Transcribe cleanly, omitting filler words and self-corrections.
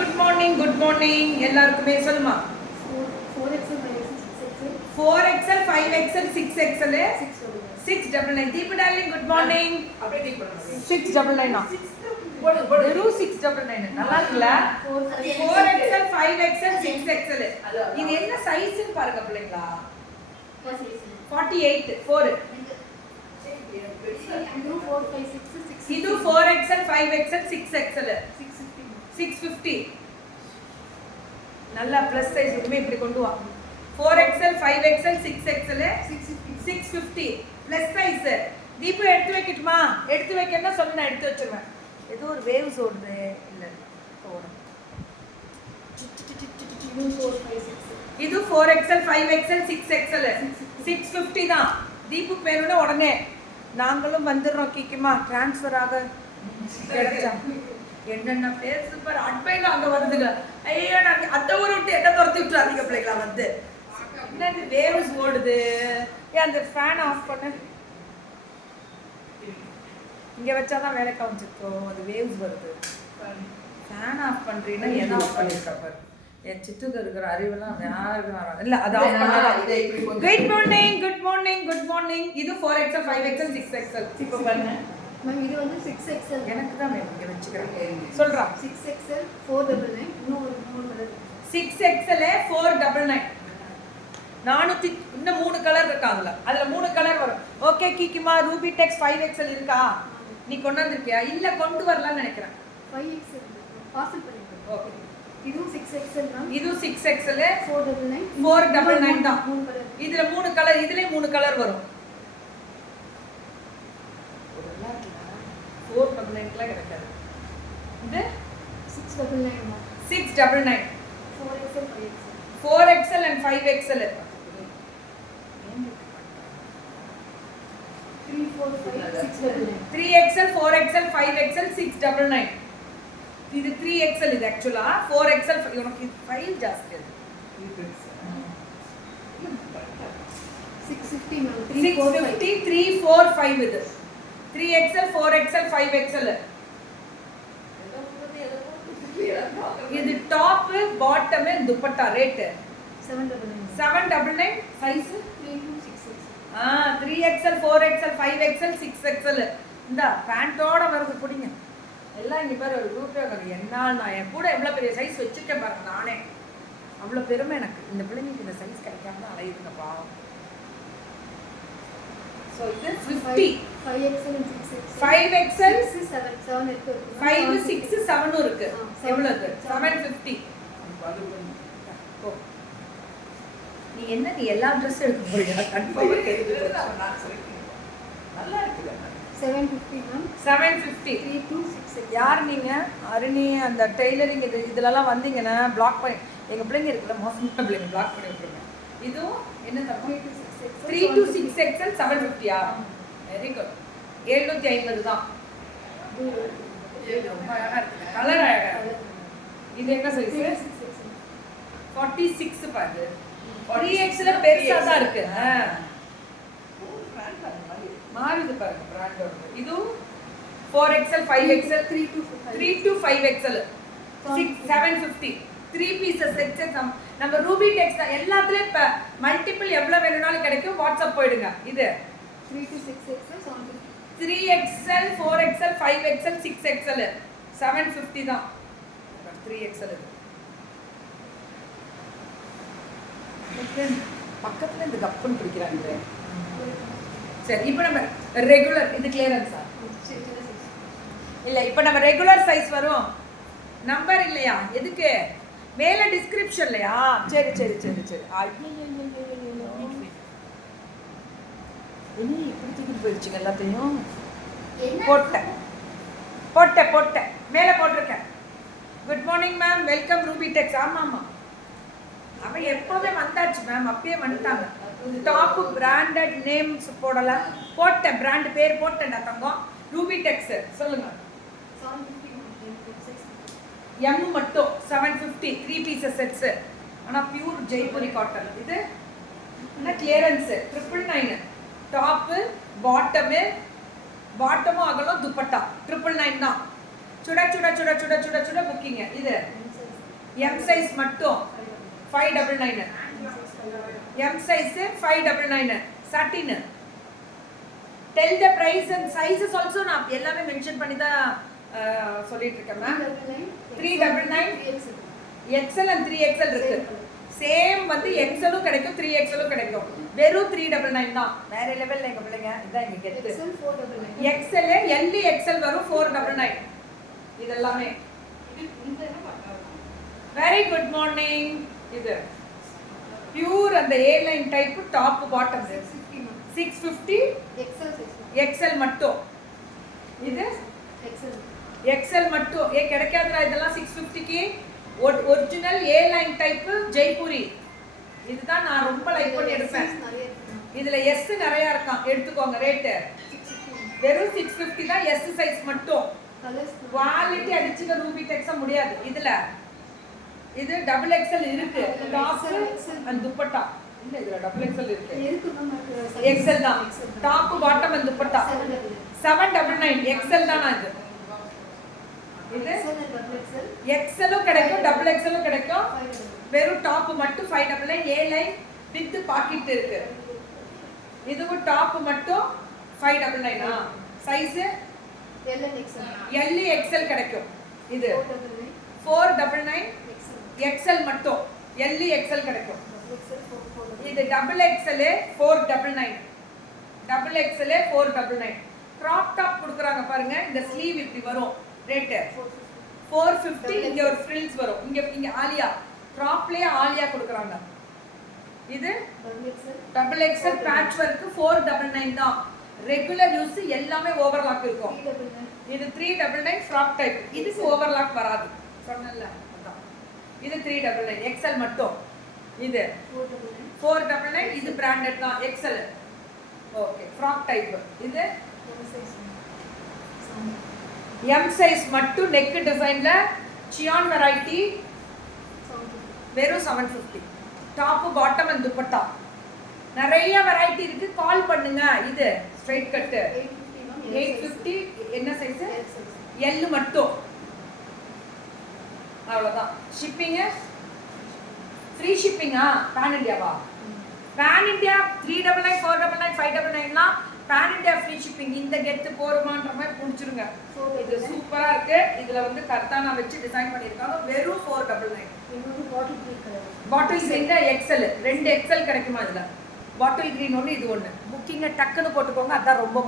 Good morning எல்லாருக்குமே சொல்லுமா 4XL 5XL 6XL 699 Deepu darling good morning அப்படியே டிக் பண்ணுங்க 699 வெறும் 699 நல்லா இருக்குல 4XL 5XL 6XL இது என்ன சைஸ்னு பாருங்க பிள்ளைங்களா 48 4 இது 4XL 5XL 6XL 650 நல்ல ப்ளஸ் சைஸ் இதுமே இப்படி கொண்டு வா 4XL 5XL 6XL 650 plus size Deepu எடுத்து வைக்கட்டுமா எடுத்து வைக்கன்னா சொல்லு நான் எடுத்து வச்சிருவேன் ஏதோ ஒரு வேவ்ஸ் ஓடுது இல்ல ஓடும் இது 4XL 5XL 6XL 650 தான் தீபு பேரோட உடனே நாங்களும் வந்துடுறோம் கிக்கிமா ட்ரான்ஸ்ஃபர் ஆக கிடைச்சா என்னென்ன பேர் சூப்பர் அட்வைல அங்க வருதுங்க ஐயோ நான் அந்த ஊரை விட்டு என்ன துரத்தி விட்டுறாதீங்க பிள்ளைங்களா வந்து என்னது வேவ்ஸ் ஓடுது ஏன் அந்த ஃபேன் ஆஃப் பண்ணு இங்க வச்சாதான் வேலை காமிச்சிருக்கோம் அது வேவ்ஸ் வருது ஃபேன் ஆஃப் பண்றீங்கன்னா என்ன ஆஃப் பண்ணிருக்க பாரு என் சித்துக்கு இருக்கிற அறிவெல்லாம் யாருக்கும் வராது இல்ல அது ஆஃப் பண்ணாதான் குட் மார்னிங் இது 4XL 5XL 6XL இப்போ பாருங்க மேம் இது வந்து 6XL எனக்கு தான் வேணும் இங்க வெச்சுக்கிறேன் சொல்றா 6XL 499 இன்னும் ஒரு மூணு கலர் 6XL 499 400 இன்னும் மூணு கலர் இருக்கா அதுல மூணு கலர் வரும் ஓகே கிக்கிமா ரூபி டெக்ஸ் 5XL இருக்கா நீ கொண்டு வந்திருக்கியா இல்ல கொண்டு வரலாம்னு நினைக்கிறேன் 5XL பார்சல் பண்ணிருக்கேன் ஓகே இதுவும் 6XL மேம் இது 6XL 499 499 தான் மூணு கலர் இதுல மூணு கலர் இதுலயே மூணு கலர் வரும் 499 ல கிடைக்காது இது 699 699 4XL 5XL 4XL and 5XL 3XL 4XL 5XL 699 இது 3XL இது एक्चुअली 4XL உனக்கு ஃபைல் ஜாஸ்தி அது 650 மேம் 650 345 இது 3XL 4XL 5XL இது top bottom dupatta rate 799 size 3XL 4XL 5XL 6XL இந்த பேண்டோட வருது புடிங்க எல்லாம் இங்க பாரு ஒரு குரூப்பே வருது என்ன நான் என் கூட எவ்வளவு பெரிய சைஸ் வச்சிருக்கேன் பாருங்க நானே அவ்வளவு பெருமை எனக்கு இந்த பிள்ளைங்களுக்கு இந்த சைஸ் கிடைக்காம தான் அலையுதுங்க பாவம் சோ இது 50 5XL and 6XL 5XL 7 இருக்கு 5 6 7 இருக்கு எவ்வளவு 750 நீ என்ன நீ எல்லா Dress எடுக்க போறீங்க கன்ஃபார்மா தெரியுது நல்லா இருக்கு 750 மேம் 750 3266 யார் நீங்க அருணி அந்த டெய்லரிங் இதெல்லாம் வந்தீங்கன்னா பிளாக் பண்ணி எங்க பிள்ளைங்க இருக்குல மோசமான பிள்ளைங்க பிளாக் பண்ணி விட்டுருங்க இதுவும் என்ன தப்பு 3 to 6XL 750 ah very good 750 தான் ரொம்ப அழகா இருக்கு கலர் அழகா இருக்கு இது என்ன சைஸ் 46 பாரு 3XL பெருசா தான் இருக்கு மாறுது பாருங்க பிராண்டோட இது 4XL 5XL 3 to 5XL 750 3 pieces set நம்ம ரூபி டெக்ஸ் எல்லாத்துலயும் இப்ப மல்டிபிள் எவ்வளவு வேணும்னாலும் கிடைக்கும் வாட்ஸ்அப் போயிடுங்க இது 3 to 6XL 750 3XL 4XL 5XL 6XL 750 தான் 3XL பக்கத்துல இந்த கப்புன்னு பிடிக்கிறாங்க சரி இப்போ நம்ம ரெகுலர் இது கிளியரன்ஸா இல்ல இப்போ நம்ம ரெகுலர் சைஸ் வரும் நம்பர் இல்லையா எதுக்கு மேல டிஸ்கிரிப்ஷன்லயா சரி சரி சரி சரி என்ன இப்படி தூக்கிட்டு போயிடுச்சுங்க எல்லாத்தையும் போட்டேன் மேல போட்டிருக்கேன் good morning ma'am welcome Ruby Tex ஆமா அவன் எப்போவே வந்தாச்சு மேம் அப்பயே வந்துட்டாங்க டாப் பிராண்டட் நேம்ஸ் போடல போட்டேன் பிராண்ட் பேர் போட்டேன் தங்கம் ரூபி டெக்ஸ் சொல்லுங்க எம் மட்டும் 750 3 pieces செட்ஸ் ஆனா பியூர் ஜெய்ப்பூரி காட்டன் இது என்ன கிளியரன்ஸ் 999 டாப் பாட்டமும் அகலம் துப்பட்டா 999 தான் சுட சுட சுட சுட சுட சுட புக்கிங் இது எம் சைஸ் மட்டும் 599. M size 599 satin. Tell the price and sizes also நான் எல்லாமே மென்ஷன் பண்ணி தான் சொல்லிட்டு இருக்கேன் மேம். 399 XL and 3XL இருக்கு. சேம் வந்து XL-உம் கிடைக்கும் 3XL-உம் கிடைக்கும். வெறும் 399 தான். வேற லெவல்ல எங்க பிள்ளைங்க இதான் இங்க கெத்து. XL L XL வரும் 499. இதெல்லாமே வெரி குட் மார்னிங். இது பியூர் அந்த A line type top bottom 650 XL மட்டும். இது XL மட்டும். ஏ கிடைக்காதடா இதெல்லாம் 650க்கு. Original A line type Jaipuri. இதுதான் நான் ரொம்ப லைக் பண்ணி எடுப்பேன். இதுல S நிறைய இருக்கான், எடுத்துக்கோங்க. ரேட் வெறும் 650 தான். S சைஸ் மட்டும். குவாலிட்டி அடிச்சுக்க ரூபி டெக்ஸா முடியாது. இதுல இது டபுள் XL இருக்கு. டாப் அண்ட் துப்பட்டா இல்ல, இதுல டபுள் XL இருக்கு. XL தான். Top bottom and dupatta 799 XL தான். இது இது XL-உம் கிடைக்கும் டபுள் XL-உம் கிடைக்கும். வெறும் டாப் மட்டும் 599. A லைன் வித் பாக்கெட் இருக்கு. இதுவும் டாப் மட்டும் 599. சைஸ் L XL கிடைக்கும். இது 499 XL மட்டும். L XL கிடைக்கும். இது double XL 499. Double XL 499. Crop top கொடுக்குறாங்க பாருங்க. இந்த ஸ்லீவ் இப்படி வரும். ரேட் 450. இங்க ஒரு ஃப்ரில்ஸ் வரும். இங்க ஆலியா கிராப்லயே ஆலியா கொடுக்குறாங்க. இது டபுள் XL பேட்ச் வர்க் 499 தான். ரெகுலர் யூஸ் எல்லாமே ஓவர்லாக் இருக்கும். இது 399 ஃப்ராக் டைப். இதுக்கு ஓவர்லாக் வராது சொன்னல. அதான் இது 399 XL மட்டும். இது 499. இது பிராண்டட் தான் XL. Okay frock type. இது M சைஸ் மட்டும். நெக் டிசைன்ல சியான் வெரைட்டி வெறும் 750. டாப் பாட்டம் அண்ட் துப்பட்டா நிறைய வெரைட்டி இருக்கு. கால் பண்ணுங்க. இது ஸ்ட்ரைட் கட் 850. என்ன சைஸ்? L மட்டும். அவ்வளவுதான். ஷிப்பிங் ஃப்ரீ ஷிப்பிங்கா? பேன் இந்தியாவா? பேன் இந்தியா 399 499 599லாம் பேன் இந்தியா ஃப்ரீ ஷிப்பிங். இந்த கெத்து போறமான்ற மாதிரி புடிச்சிருங்க. இது சூப்பரா இருக்கு. இதுல வந்து கர்தானா வச்சு டிசைன் பண்ணிருக்காங்க. வெறும் 499. பாட்டில் கிரீன் XL 2 XL கிடைக்குமா இதுல? பாட்டில் கிரீன் ஒன்று, இது ஒன்று. புக்கிங்க டக்குன்னு போட்டுக்கோங்க. அதான் ரொம்ப